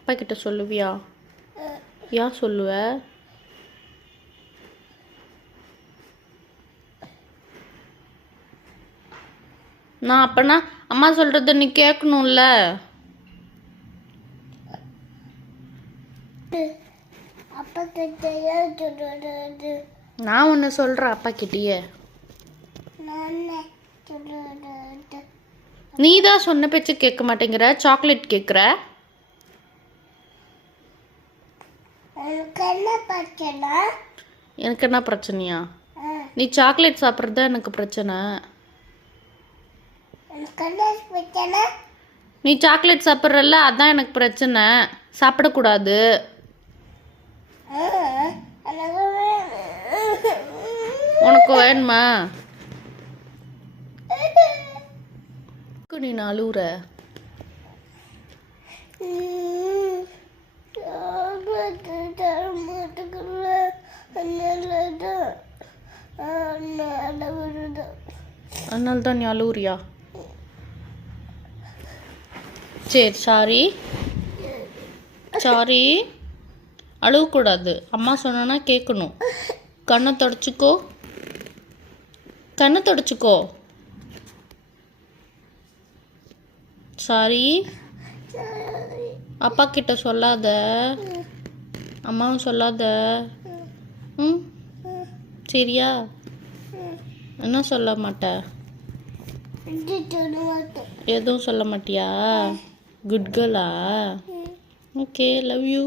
அப்பா கிட்ட சொல்லுவியா? ஏன் சொல்லுவ? நான் அப்பனா அம்மா சொல்றத நீ கேட்கணும்ல. நான் ஒன்று சொல்கிறேன் அப்பா கிட்டேயே. நீ தான் சொன்ன பேச்சு கேட்க மாட்டேங்கிற, சாக்லேட் கேட்குற. எனக்கு என்ன பிரச்சனையா? நீ சாக்லேட் சாப்பிட்றது தான் எனக்கு பிரச்சனை. நீ சாக்லேட் சாப்பிட்றல்ல, அதான் எனக்கு பிரச்சனை. சாப்பிடக்கூடாது. உனக்கு வேணுமா? நீ அழுவுற. அதனால தான் நீ அழுவுறியா? சரி, சாரி. அழுவக்கூடாது. அம்மா சொன்னா கேட்கணும். கண்ணை தொடச்சிக்கோ. சாரி. அப்பா கிட்ட சொல்லாத, அம்மாவும் சொல்லாத. சரியா? என்ன சொல்ல மாட்ட? எதுவும் சொல்ல மாட்டியா? Good Kerala? Okay, love you.